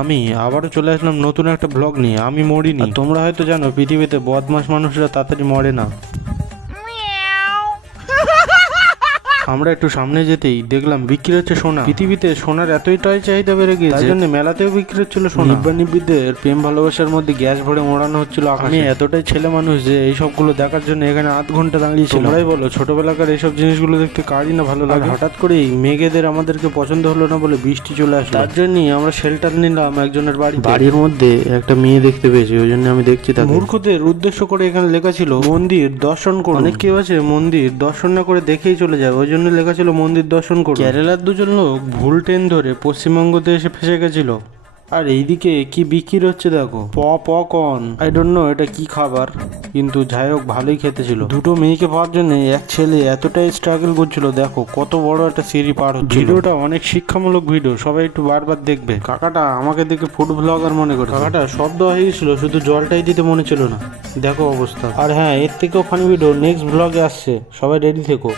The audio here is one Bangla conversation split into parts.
আমি আবারও চলে আসলাম নতুন একটা ব্লগ নিয়ে। আমি মরিনি। তোমরা হয়তো জানো পৃথিবীতে বদমাশ মানুষরা তাড়াতাড়ি মরে না। আমরা একটু সামনে যেতেই দেখলাম বিক্রি হচ্ছে সোনা। পৃথিবীতে সোনার এতটাই চাহিদা বেড়ে গিয়েছে, তাই জন্য মেলাতেও বিক্রি হচ্ছিল সোনা। নিব্বানিব্বিদের প্রেম ভালোবাসার মধ্যে গ্যাস ভরে মোড়ানো হচ্ছিল। আমি এতটাই ছেলে মানুষ যে এই সবগুলো দেখার জন্য এখানে আধ ঘন্টা দাঁড়িয়েছিল। তোমরাই বলো ছোটবেলাকার এইসব জিনিসগুলো দেখতে কারই না ভালো লাগে। হঠাৎ করেই মেঘেদের আমাদেরকে পছন্দ হলো না বলে বৃষ্টি চলে আসলো। তার জন্যই আমরা শেল্টার নিলাম একজনের বাড়ির মধ্যে একটা মেয়ে দেখতে পেয়েছি, ওই জন্য আমি দেখছি তাকে। মূর্খদের উদ্দেশ্য করে এখানে লেখা ছিল মন্দির দর্শন করুন। অনেক কেউ আছে মন্দির দর্শন না করে দেখেই চলে যায়, ওই জন্য লেখা ছিল মন্দির দর্শন করুন। কেরালার দুজন লোক ভুল ট্রেন ধরে পশ্চিমবঙ্গতে এসে ফেসে গেছিল। আর এইদিকে কি বিক্রি হচ্ছে দেখো, পপকর্ন। আই ডোন্ট নো এটা কি খাবার, কিন্তু যাই হোক ভালোই খেতে ছিল। দুটো মেয়েকে পাওয়ার জন্য এক ছেলে এতটাই স্ট্রাগল করছিল, দেখো কত বড় একটা সিঁড়ি পার হচ্ছে। ভিডিওটা অনেক শিক্ষামূলক ভিডিও, সবাই একটু বারবার দেখবে। কাকাটা আমাকে দেখে ফুড ব্লগার মনে করে। কাকাটা সব দেওয়া হয়ে গেছিল, শুধু জলটাই দিতে মনে ছিল না। দেখো অবস্থা। আর হ্যাঁ, এর থেকেও ফানি ভিডিও নেক্সট ব্লগে আসছে, সবাই রেডি থেকো।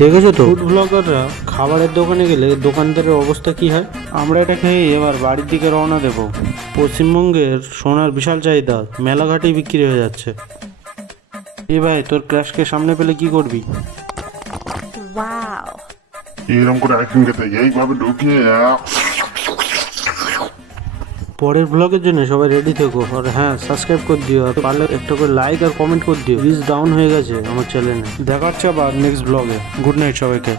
দেখেছো তো ফুড ব্লগাররা খাবারের দোকানে গেলে দোকানদারের অবস্থা কি হয়। আমরা এটা খেয়ে এবার বাড়ির দিকে রওনা দেব। পশ্চিমবঙ্গের সোনার বিশাল চাহিদা, মেলাঘাটেই বিক্রি হয়ে যাচ্ছে। এ ভাই, তোর ক্র্যাশকে সামনে পেলে কি করবি? এরকম করে আইসক্রিম খেতে এইভাবে ঢুকিয়ে পরের ব্লগের জন্য সবাই রেডি থেকো। আর হ্যাঁ, সাবস্ক্রাইব করে দিও, আর পারলে একটা করে লাইক আর কমেন্ট করে দিও। রিচ ডাউন হয়ে গেছে আমার চ্যানেলে। দেখা হচ্ছে আবার নেক্সট ব্লগে। গুড নাইট সবাইকে।